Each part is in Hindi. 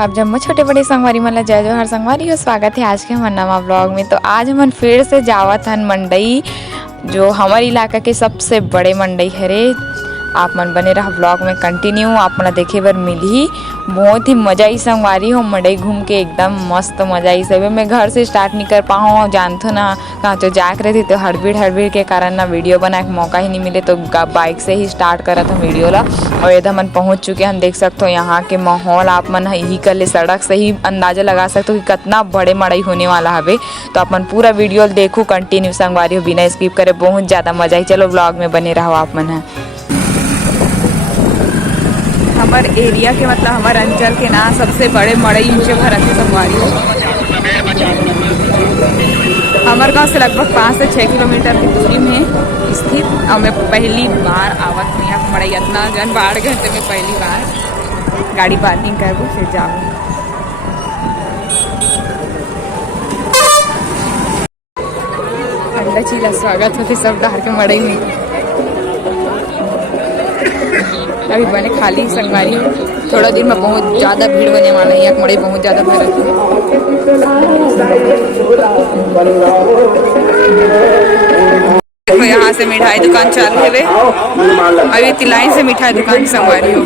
अब जम्मू छोटे बड़े संगवारी मतलब जय जोहर संगवारी हो, स्वागत है आज के हमारे नवा ब्लॉग में। तो आज हम फिर से जावत हन मंडई, जो हमारे इलाका के सबसे बड़े मंडई हरे। आप मन बने रहा ब्लॉग में कंटिन्यू, आप मन देखे बर मिलही। बहुत ही मजा आई संगवारी हो, मंडई घूम के एकदम मस्त मजा आई। सब मैं घर से स्टार्ट नहीं कर पाऊँ, जानते ना कहाँ तो जाक रही थी तो हड़बीड़ के कारण ना वीडियो बनाए का मौका ही नहीं मिले, तो बाइक से ही स्टार्ट करा था वीडियो ला। और इधर मन पहुँच चुके हम, देख सकते हो यहाँ के माहौल आप मन यही कर ले, सड़क से ही अंदाजा लगा सकते हो कि कितना बड़े मड़ई होने वाला हवे। तो अपन पूरा वीडियो देखो कंटिन्यू संगवारी हो, बिना स्किप करे, बहुत ज़्यादा मजा आई। चलो ब्लॉग में बने रहो आप मन है। हमार एरिया के मतलब हमार अंचल के ना सबसे बड़े मड़ई ऊंचे भरत है संगवारी हो। हमारे गांव से लगभग 5 से 6 किलोमीटर की दूरी में स्थित। और मैं पहली बार आवत हूँ यहाँ मड़ई, इतना जन बाढ़ घंटे में पहली बार गाड़ी पार्किंग करबू फिर जाऊँ। ठंडा चीला स्वागत होते सब डर के मड़ई में। अभी बने खाली संगवारी, थोड़ा दिन में बहुत ज़्यादा भीड़ होने वाला है। यहाँ मड़ई बहुत ज़्यादा भरत है। यहाँ से मिठाई दुकान चालू है, अभी तिलाई से मिठाई दुकान संगवारी हो।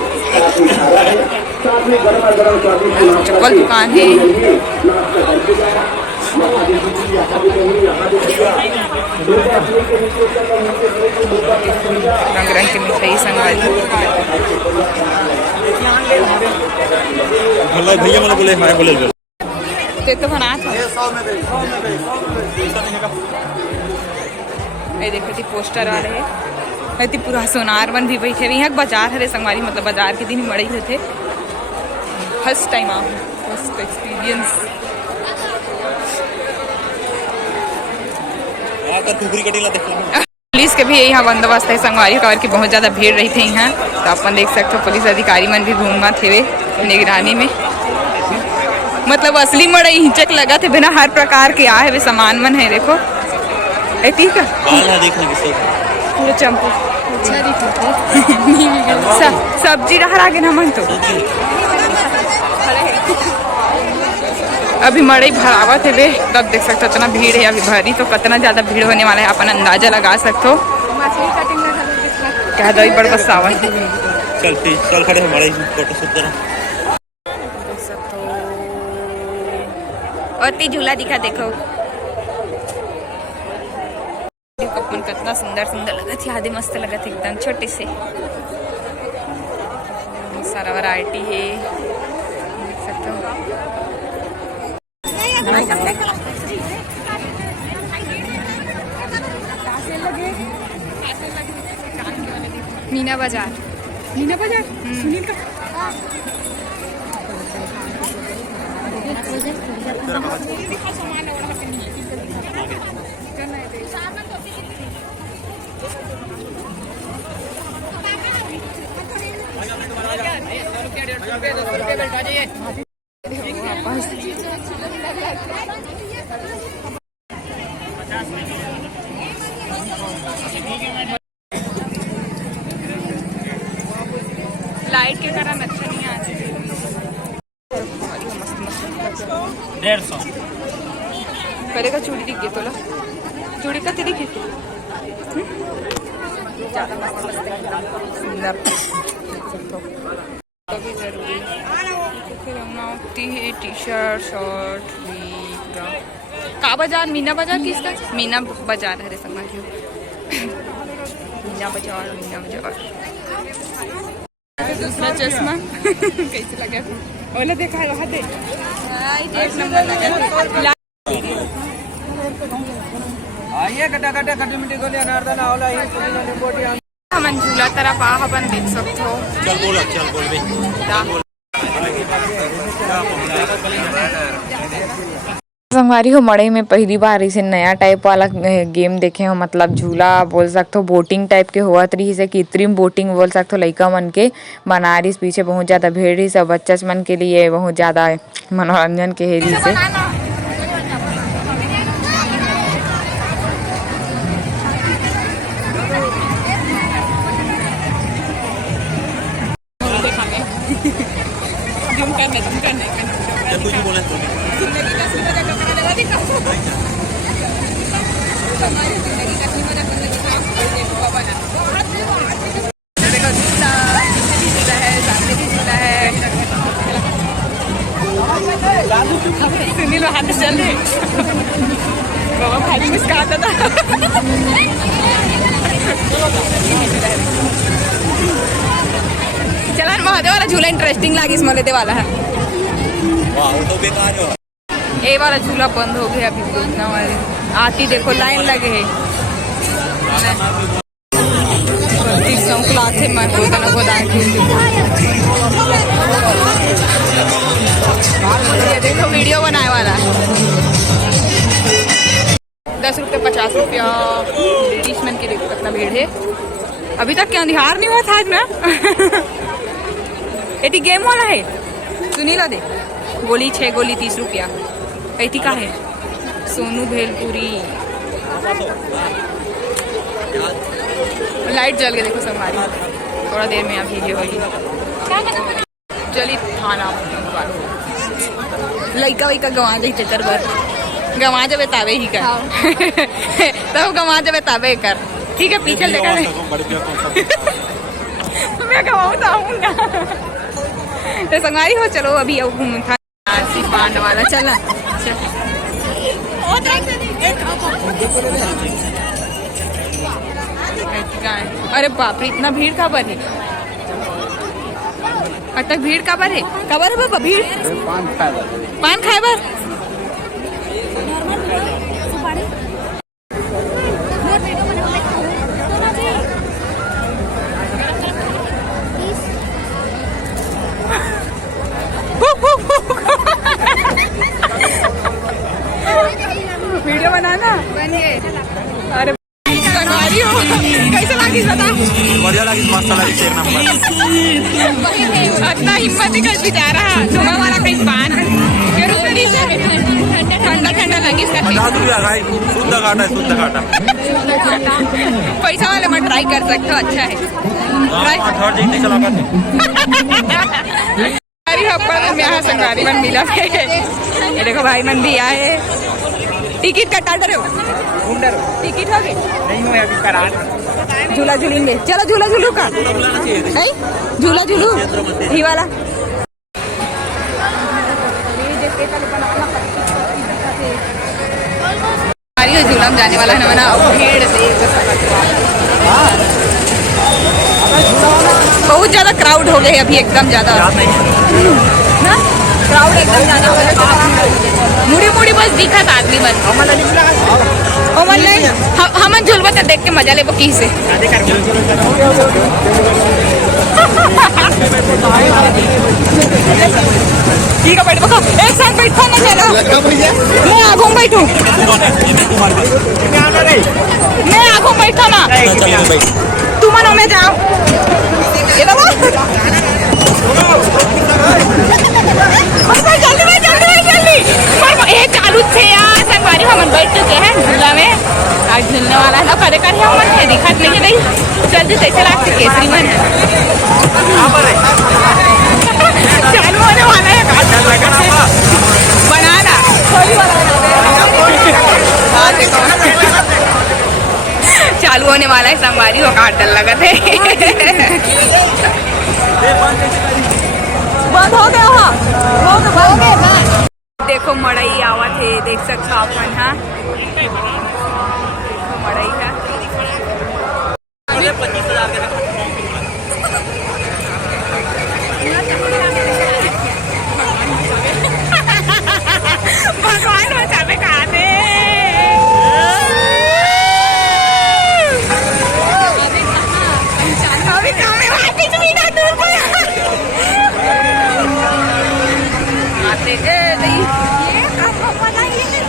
चप्पल दुकान है, रंग रंग की मिठाई संगवारी। भैया मैंने बोले हाँ बोले तो बना था ये देखो थी पोस्टर आ रहे हैं। पूरा सोनार बन भी बैठे यहाँ बाजार हरे संगवारी, मतलब बाजार के दिन ही मड़ई होते। फर्स्ट टाइम आओ, फर्स्ट एक्सपीरियंस। पुलिस के भी यहाँ बंदोबस्त है संगवारी कवर की, बहुत ज़्यादा भीड़ रही थी यहाँ। तो अपन देख सकते हो पुलिस अधिकारी मन भी घूमा थे निगरानी में। मतलब असली मड़ई हिचक लगा थे, बिना हर प्रकार के आए हुए सामान मन है। देखो ठीक है, पूरा चंपू सब्जी रहा आगे ना मन। तो अभी मड़ई भरावत है वे, तब देख सकते हो इतना भीड़ है। अभी भरी तो कितना ज़्यादा भीड़ होने वाला है, अपन अंदाजा लगा सकते हो। क्या दही बड़ बसावन चल खड़े मड़ई फोटो शूट करो। और ती झूला दिखा देखो, अपन कितना सुंदर सुंदर लगत है, आधे मस्त लगत है एकदम छोटे से। सारा वैरायटी है, देख सकते हो। मीना बाजार, मीना बाजार सुनील का लाइट के कारण अच्छा नहीं आती। 150 करेगा। चूड़ी दिख गई तोला, चूड़ी कति दिखी ज़्यादा मस्त सुंदर भी जरूरी है। टी शर्ट शर्ट का बाजार, मीना बाजार किसका? मीना बाजार है संगवारी हो। मीना बाजार, मीना बाजार। दूसरा चश्मा कैसे लगा? ओला देखा है वहाँ देख, एक नंबर लगा। आइए कटा खट्टी मीठी गोली अनारदाना आवला ये वाली बोटी हम झूला तरफ आ बन देख सकते हो। चल बोल बे संगवारी हो, मड़ई में पहली बार इसे नया टाइप वाला गेम देखे हो, मतलब झूला बोल सकते हो, बोटिंग टाइप के हुआ रही से, कृत्रिम बोटिंग बोल सकते हो। लड़का मन के बना रही, पीछे बहुत ज़्यादा भीड़ रही, सब बच्चा मन के लिए बहुत ज़्यादा मनोरंजन के हेरी से। जुम करने देखो झूला है, सामने भी झूला है। सुनील हाथ से चल रहे बाबा भाई मुस्कुराता था। चला महादेव वाला झूला इंटरेस्टिंग लगी, इसमें लेते वाला है। ये वाला झूला बंद हो गया अभी, योजना वाले आती देखो लाइन लगे है। क्लास में ये देखो वीडियो बनाए वाला 10 रुपये 50 रुपया लेडीज मैन की। देखो कितना भीड़ है, अभी तक क्या अंधियार नहीं हुआ था आज ना। ये गेम वाला है, सुनी लो दे। गोली 6 गोली 30 रुपया। ऐसी का है सोनू भेलपुरी। लाइट जल के देखो सब हमारी, थोड़ा देर में अभी ये होगी। चली थाना लड़का वैका गंवा दे चर बर गंवा जब तावे ही कर तब गंवा जब तावे कर। ठीक है पीछे लेकर मैं गवाऊँ तो आऊँगा। तो संगवारी हो, चलो अभी अब घूम था पान वाला। चलना अरे बाप रे, इतना भीड़ का बर है? अब तक भीड़ का बर है? कबर है बाबा भीड़? पान खाए बर। वीडियो बनाना बनिए। अरे कैसे लगी बता? बढ़िया लगी, मस्त लगी, एक नंबर। इतना हिम्मत निकल भी जा रहा सुबह वाला कहीं पान ठंडा ठंडा लगी। 50 रुपया भाई, शुद्ध घाटा है, शुद्ध घाटा। पैसा वाले में ट्राई कर सकते हो, अच्छा है। संगवारी मन मिला है। ये देखो भाई मन भी आए। टिकट कटा रहे हो? टिकट हो गई नहीं हो अभी करा। झूला झूलेंगे, चलो झूला झूलू का नहीं, झूला झूलू ही वाला। झूला में जाने वाला है ना, भीड़ से बहुत ज्यादा क्राउड हो गए अभी, एकदम ज्यादा ना क्राउड एकदम ज्यादा हो गया। मुड़ी मुड़ी बस दिखा था आदमी मन। ओमन नहीं हम झूलवा तो देख के मजा ले की से। ठीक है बैठो, एक साथ बैठो ना, चलो मैं आगू बैठू, मैं आगू बैठो ना, तुम में जाओ। ये तो जल्दी ये चालू थे यार। संगवारी हम बैठ चुके हैं झूला में, आज झूलने वाला है ना। करे कर हम मन है दिखत नहीं जल्दी से चला के केसरी मन है चालू होने वाला है। बनाना चालू होने वाला है। संगवारी हो काट डल लगा थे। बंद हो गया, हो गया। देखो मड़ई आवत है, देख सकते हो अपन। हाँ मड़ई का 25,000 के भगवान बचावे कहा थे। अभी कहाँ में वापिस भी ना दूर आते नहीं। ये काम पता ही नहीं।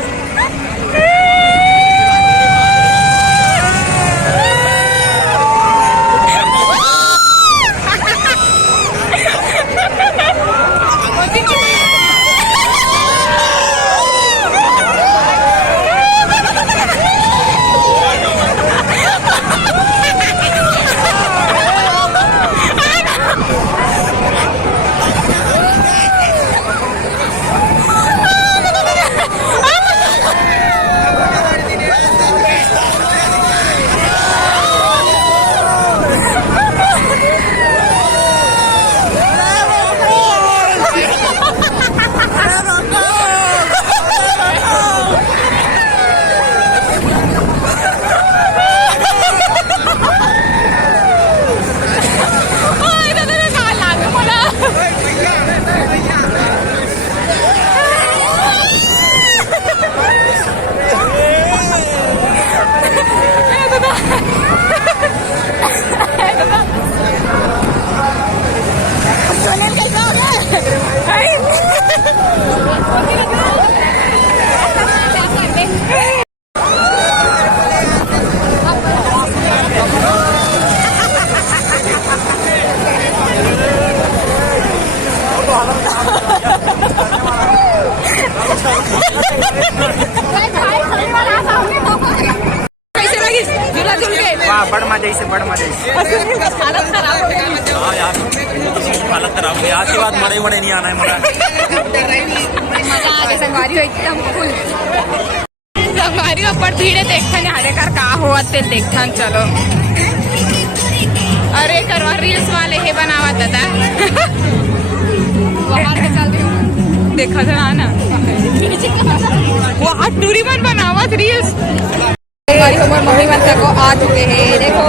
झूला झूल के वाह बड़ मजा से बड़ मजा से हालत खराब हो गया हाँ यार हालत खराब है आज के बाद मड़े वड़े नहीं आना है मरा मजा आ गया संगवारी एकदम फुल संगवारी ऊपर भीड़े देखथन हारे कर का होत ते देखथन चलो अरे करवा रील्स वाले हे बनावत था बाहर के चल देखा था ना वो टूरी मन बनावत रील्स हमारी उम्र मम्मी माता को आ चुके हैं देखो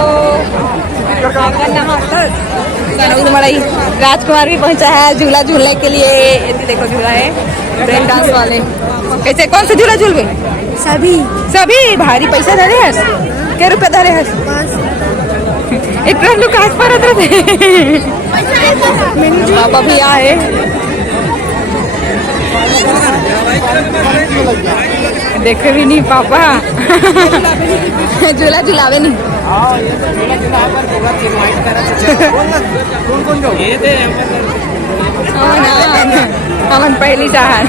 मड़ई राजकुमार भी पहुंचा है झूला झूलने के लिए देखो झूला है ब्रेक डांस वाले कैसे कौन सा झूला झूल गए सभी सभी भारी पैसा धरे हस क्या रुपया धरे हस इतना लोग काट पर रहे पापा भी आए देखे भी नहीं पापा झूला झुलावे नहीं हमन पहली चाहन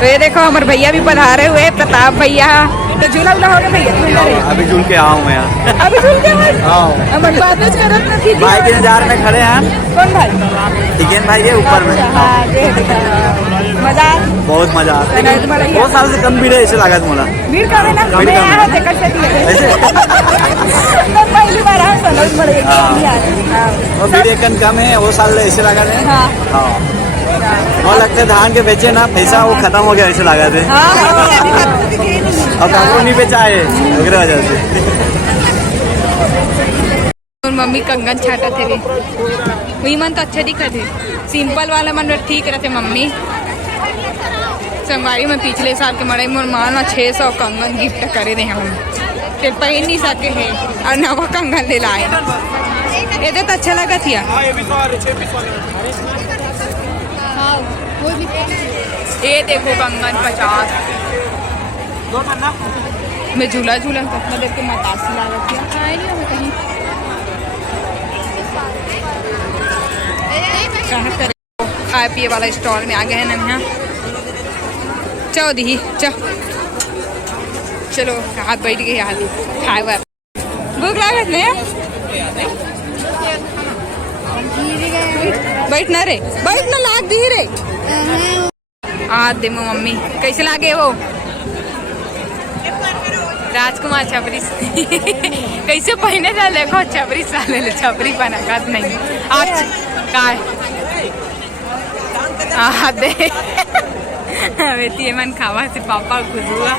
तो ये देखो हमारे भैया भी पधारे हुए प्रताप भैया तो झूला उला हो गया भैया अभी झूल के आऊँ मैं यहाँ अभी झूल के हमन बात करत ना थी भाई के इंतजार में खड़े हैं कौन भाई टिकन भाई के ऊपर में हाँ ये मजा बहुत मजा आता है सनोज मड़ई बहुत साल से कम भीड़ है ऐसे लगा मुला भीड़ का है ना भीड़ मैं कम है। यहाँ थे कट से ऐसे तो पहली बार हम सनोज मड़ई हाँ। हाँ और भीड़ एक कम है वो साल ऐसे लगा थे हाँ हाँ और लगता है धान के बेचे ना पैसा वो खत्म हो गया ऐसे लगा थे हाँ और कांगो नहीं बेचा है वगैरह वजह से और मम्मी कंगन छाटा थे वही मन तो अच्छा दिखा थे सिंपल वाला मन ठीक रहते मम्मी संगवारी में पिछले साल के मड़ई मोर मान 600 कंगन गिफ्ट करे थे हम फिर पहन नहीं सके है और नवा कंगन ले लाए ये तो अच्छा लगा थी ये देखो कंगन 50 मैं झूला झूला सपना देख के मतासी लागत थी आए नहीं हमें कहीं कहाँ करे खाए पिए वाला स्टॉल में आ गए हैं ना यहाँ चलो दी चलो हाथ बैठ गए हाथ खाए बार भूख लागत नहीं बैठना रे बैठना लाग दी रे आज दे मम्मी कैसे लागे वो राजकुमार छपरी कैसे पहने जा देखो छपरी साले छपरी पहना काट नहीं आज काय दे बेटी मन खावा से पापा खुजुआ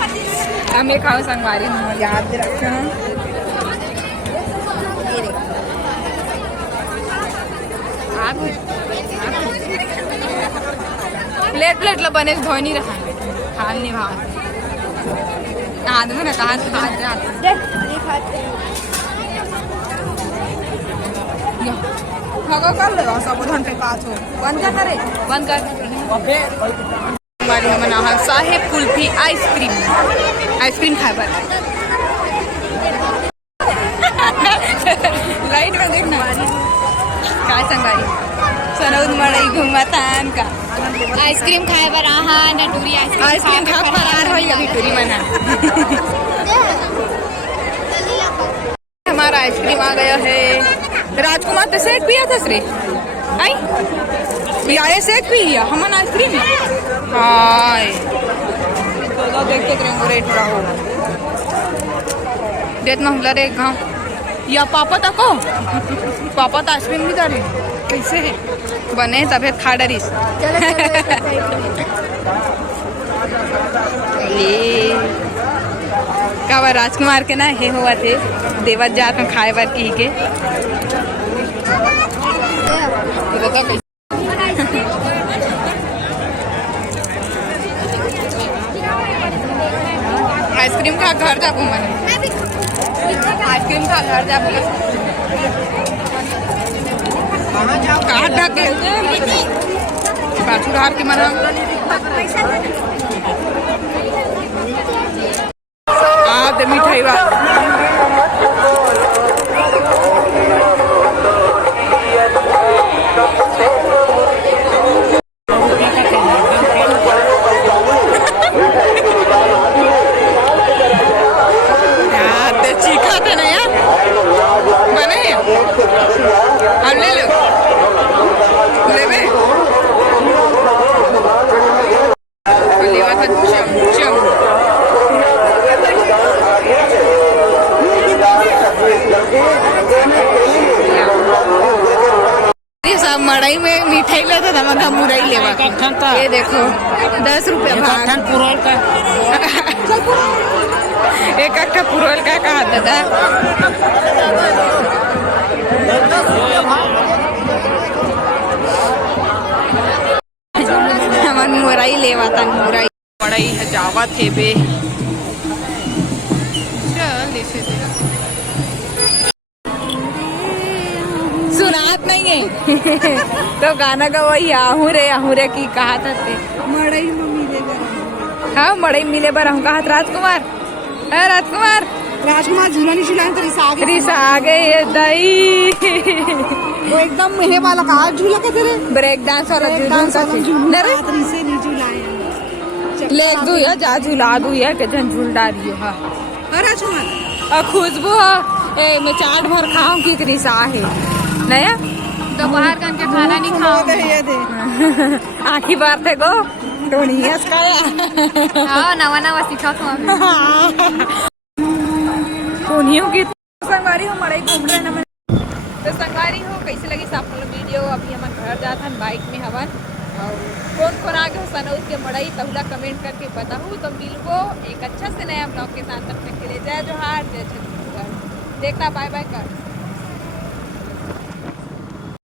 हमें खाओ संगवारी याद रखना प्लेट प्लेट ला बने धोई नहीं रखा हाल नहीं भाव आदमी ना कहा कर लो सब घंटे पास हो बंद कर करे बंद कर हमारे मना साहेब कुल्फी आइसक्रीम खाए पर लाइट में देखना काय संगारी सनौद मड़ई घूमतान का आइसक्रीम खाए बर आहा ना टूरी आइसक्रीम खा फरार हो अभी टूरी मना हमारा आइसक्रीम आ गया है राजकुमार तो सेक पिया था श्री आई ये सेक पी लिया हमन आइसक्रीम हाय तो देखते करेंगे रेट रहा हो देत में हुला रे गाँव या पापा तको पापा तो आइसक्रीम भी करे कैसे है बने तबियत खा डरिस का राजकुमार के ना हे हुआ थे देवत जात में खाए बार की के आइसक्रीम खा घर जाबू मैंने आइसक्रीम खा घर जाबू कहाँ ढके पाछू ढार के मना दे मिठाई बा मड़ई में मिठाई लेते था मतलब मुरई लेवा ये देखो 10 रुपया भाग एक अट्ठा पुरोल का कहा दादा हमन मुरई लेवा था मुरई मड़ई जावा थे बे चल ऐसे सुनात नहीं है तो गाना का वही आहू रे की कहा था मड़ई में मिले हाँ मड़ई मिले बर हम कहा राजकुमार राजकुमार राजकुमार झूला नहीं झूला तो रिसा आ गए ये दही वो एकदम हे वाला कहा झूला का तेरे ब्रेक डांस वाला झूला से नहीं झूलाए ले दू या जा झूला दू या के जन झूल डालियो हां राजकुमार और खुशबू ए मैं चाट भर खाऊं की रिसा है नया दोपहर का के खाना नहीं खाओगे ये दे आखी बार थे गो टोनियस का हाँ नवा सीखा तो टोनियों की संगवारी हो मड़ई घूम रहे ना तो संगवारी हो कैसे लगी सब वीडियो अभी हम घर जात हन बाइक में हवन और कौन आगे हो सनौत के मड़ई तहुला कमेंट करके बताऊँ तो मिलबो एक अच्छा से नया ब्लॉग के साथ तब तक के लिए जय जोहार जय छत्तीसगढ़ देखना बाय बाय कर